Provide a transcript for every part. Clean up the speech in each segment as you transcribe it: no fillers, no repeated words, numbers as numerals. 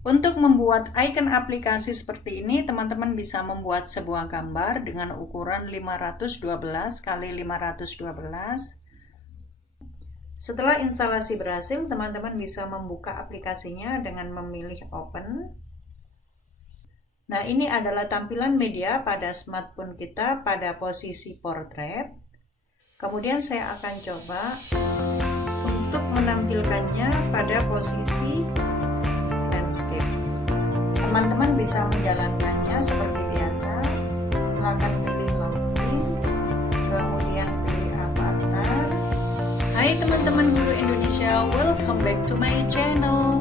Untuk membuat icon aplikasi seperti ini, teman-teman bisa membuat sebuah gambar dengan ukuran 512 x 512. Setelah instalasi berhasil, teman-teman bisa membuka aplikasinya dengan memilih Open. Nah, ini adalah tampilan media pada smartphone kita pada posisi portrait. Kemudian saya akan coba untuk menampilkannya pada posisi landscape. Teman-teman bisa menjalankannya seperti biasa. Silakan pilih login, kemudian pilih avatar. Hai teman-teman guru Indonesia, welcome back to my channel.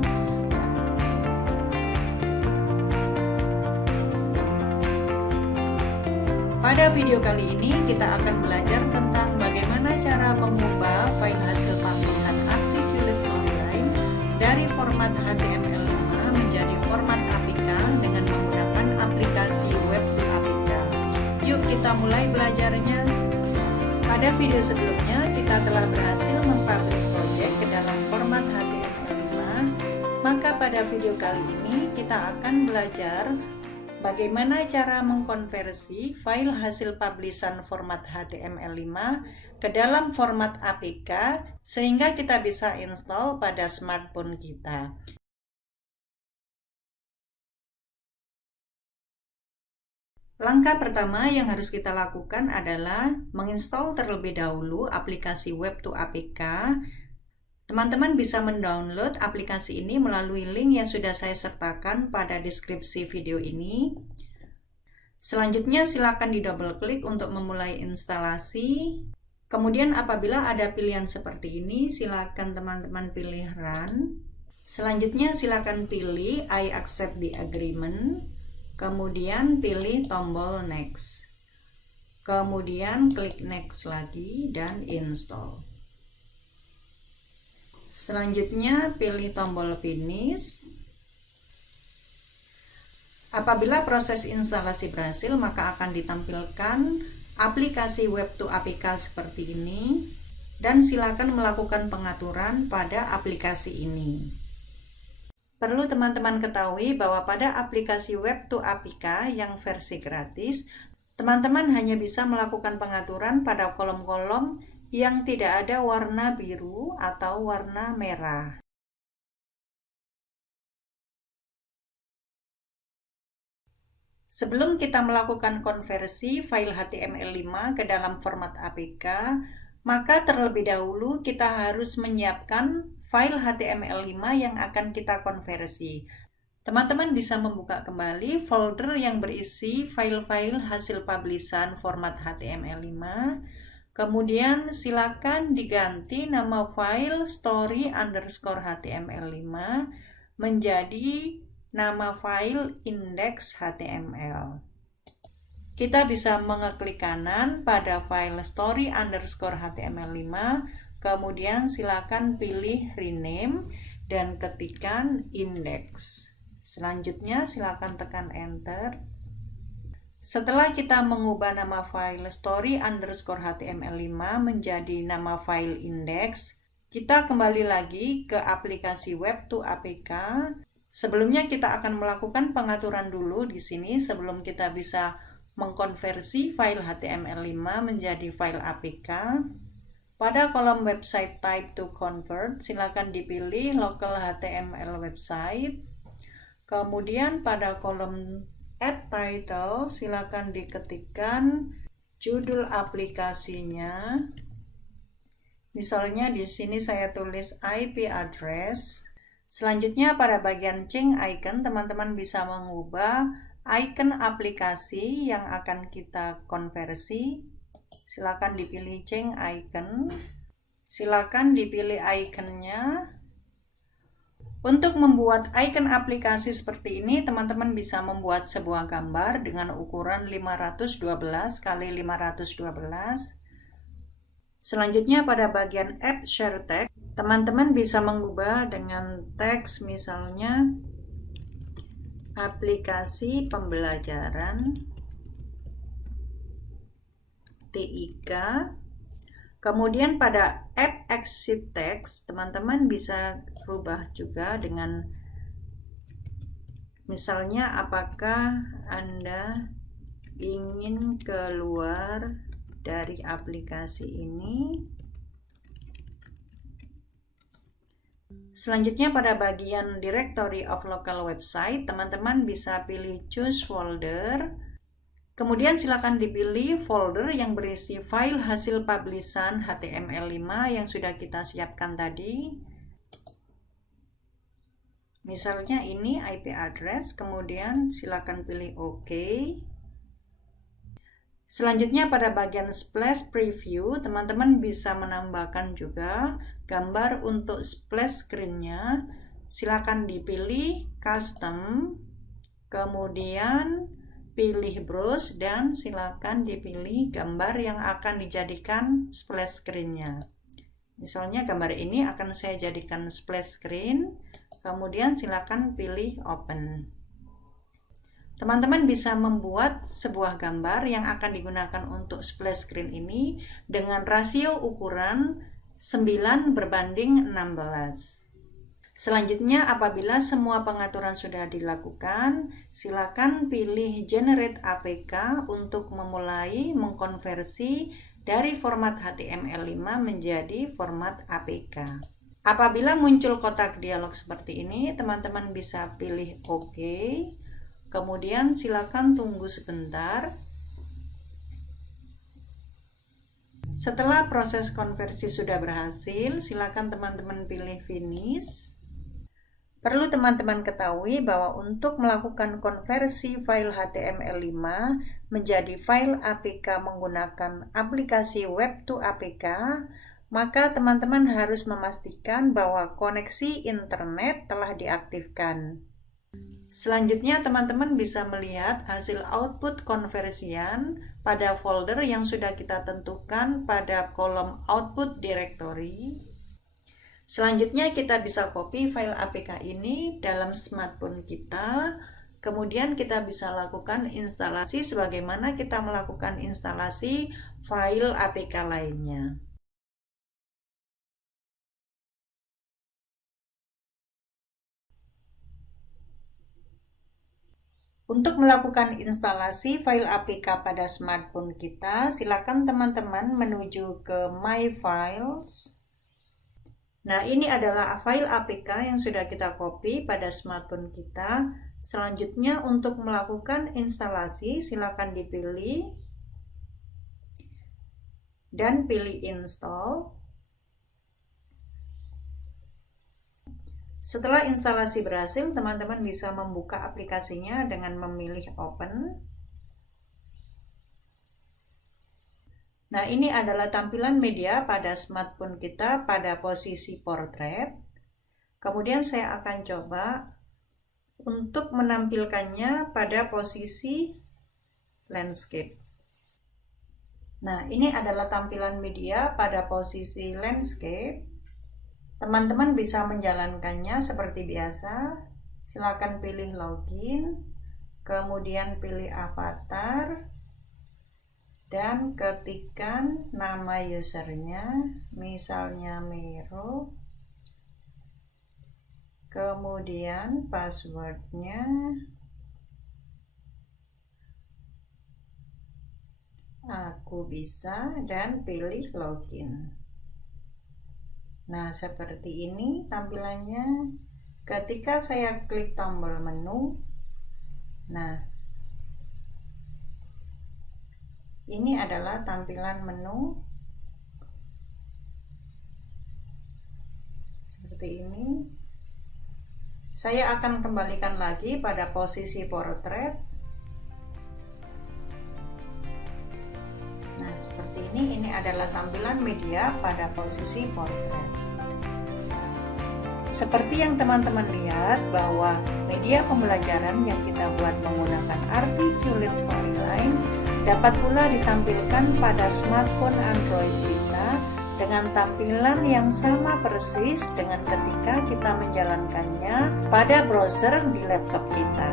Pada video kali ini kita akan belajar tentang bagaimana cara mengubah file hasil publishan Articulate Storyline dari format HTML5 menjadi format APK dengan menggunakan aplikasi Web2Apk. Yuk kita mulai belajarnya. Pada video sebelumnya kita telah berhasil mempublish project ke dalam format HTML5, maka pada video kali ini kita akan belajar bagaimana cara mengkonversi file hasil publishan format HTML5 ke dalam format APK sehingga kita bisa install pada smartphone kita. Langkah pertama yang harus kita lakukan adalah menginstal terlebih dahulu aplikasi Web2Apk. Teman-teman bisa mendownload aplikasi ini melalui link yang sudah saya sertakan pada deskripsi video ini. Selanjutnya silakan di double klik untuk memulai instalasi. Kemudian apabila ada pilihan seperti ini, silakan teman-teman pilih Run. Selanjutnya silakan pilih I accept the agreement. Kemudian pilih tombol Next. Kemudian klik Next lagi dan install. Selanjutnya pilih tombol Finish. Apabila proses instalasi berhasil, maka akan ditampilkan aplikasi Web2Apk seperti ini dan silakan melakukan pengaturan pada aplikasi ini. Perlu teman-teman ketahui bahwa pada aplikasi Web2Apk yang versi gratis, teman-teman hanya bisa melakukan pengaturan pada kolom-kolom yang tidak ada warna biru atau warna merah. Sebelum kita melakukan konversi file HTML5 ke dalam format APK, maka terlebih dahulu kita harus menyiapkan file HTML5 yang akan kita konversi. Teman-teman bisa membuka kembali folder yang berisi file-file hasil publishan format HTML5. Kemudian silakan diganti nama file story_html5 menjadi nama file index.html. Kita bisa mengeklik kanan pada file story_html5, kemudian silakan pilih rename dan ketikkan index. Selanjutnya silakan tekan enter. Setelah kita mengubah nama file story_html5 menjadi nama file index, kita kembali lagi ke aplikasi Web2Apk. Sebelumnya kita akan melakukan pengaturan dulu di sini sebelum kita bisa mengkonversi file HTML5 menjadi file APK. Pada kolom website type to convert, silakan dipilih local HTML website. Kemudian pada kolom add title, silakan diketikkan judul aplikasinya. Misalnya di sini saya tulis IP address. Selanjutnya pada bagian change icon, teman-teman bisa mengubah icon aplikasi yang akan kita konversi. Silakan dipilih change icon. Silakan dipilih iconnya. Untuk membuat icon aplikasi seperti ini, teman-teman bisa membuat sebuah gambar dengan ukuran 512 x 512. Selanjutnya pada bagian add share text, teman-teman bisa mengubah dengan teks misalnya aplikasi pembelajaran TIK. Kemudian pada add exit text, teman-teman bisa rubah juga dengan Misalnya, apakah Anda ingin keluar dari aplikasi ini? Selanjutnya pada bagian Directory of Local Website, teman-teman bisa pilih Choose Folder. Kemudian silakan dipilih folder yang berisi file hasil publishan HTML5 yang sudah kita siapkan tadi. Misalnya ini IP address, kemudian silakan pilih OK. Selanjutnya pada bagian Splash Preview, teman-teman bisa menambahkan juga gambar untuk splash screen-nya. Silakan dipilih Custom, kemudian pilih Browse, dan silakan dipilih gambar yang akan dijadikan splash screen-nya. Misalnya gambar ini akan saya jadikan splash screen. Kemudian silakan pilih Open. Teman-teman bisa membuat sebuah gambar yang akan digunakan untuk splash screen ini dengan rasio ukuran 9:16. Selanjutnya, apabila semua pengaturan sudah dilakukan, silakan pilih Generate APK untuk memulai mengkonversi dari format HTML5 menjadi format APK. Apabila muncul kotak dialog seperti ini, teman-teman bisa pilih OK. Kemudian silakan tunggu sebentar. Setelah proses konversi sudah berhasil, silakan teman-teman pilih Finish. Perlu teman-teman ketahui bahwa untuk melakukan konversi file HTML5 menjadi file APK menggunakan aplikasi Web to APK, maka teman-teman harus memastikan bahwa koneksi internet telah diaktifkan. Selanjutnya, teman-teman bisa melihat hasil output konversian pada folder yang sudah kita tentukan pada kolom Output Directory. Selanjutnya, kita bisa copy file APK ini dalam smartphone kita. Kemudian kita bisa lakukan instalasi sebagaimana kita melakukan instalasi file APK lainnya. Untuk melakukan instalasi file APK pada smartphone kita, silakan teman-teman menuju ke My Files. Nah, ini adalah file APK yang sudah kita copy pada smartphone kita. Selanjutnya, untuk melakukan instalasi, silakan dipilih dan pilih Install. Setelah instalasi berhasil, teman-teman bisa membuka aplikasinya dengan memilih Open. Nah, ini adalah tampilan media pada smartphone kita pada posisi portrait. Kemudian saya akan coba untuk menampilkannya pada posisi landscape. Nah, ini adalah tampilan media pada posisi landscape. Teman-teman bisa menjalankannya seperti biasa. Silakan pilih login, kemudian pilih avatar, dan ketikkan nama usernya, misalnya Mero, kemudian passwordnya, aku bisa, dan pilih login. Nah, seperti ini tampilannya ketika saya klik tombol menu. Nah, ini adalah tampilan menu seperti ini. Saya akan kembalikan lagi pada posisi portrait. Nah, seperti ini adalah tampilan media pada posisi portrait. Seperti yang teman-teman lihat bahwa media pembelajaran yang kita buat menggunakan Articulate Storyline dapat pula ditampilkan pada smartphone Android kita dengan tampilan yang sama persis dengan ketika kita menjalankannya pada browser di laptop kita.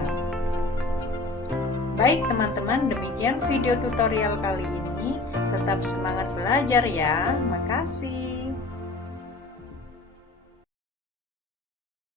Baik teman-teman, demikian video tutorial kali ini. Tetap semangat belajar ya. Makasih.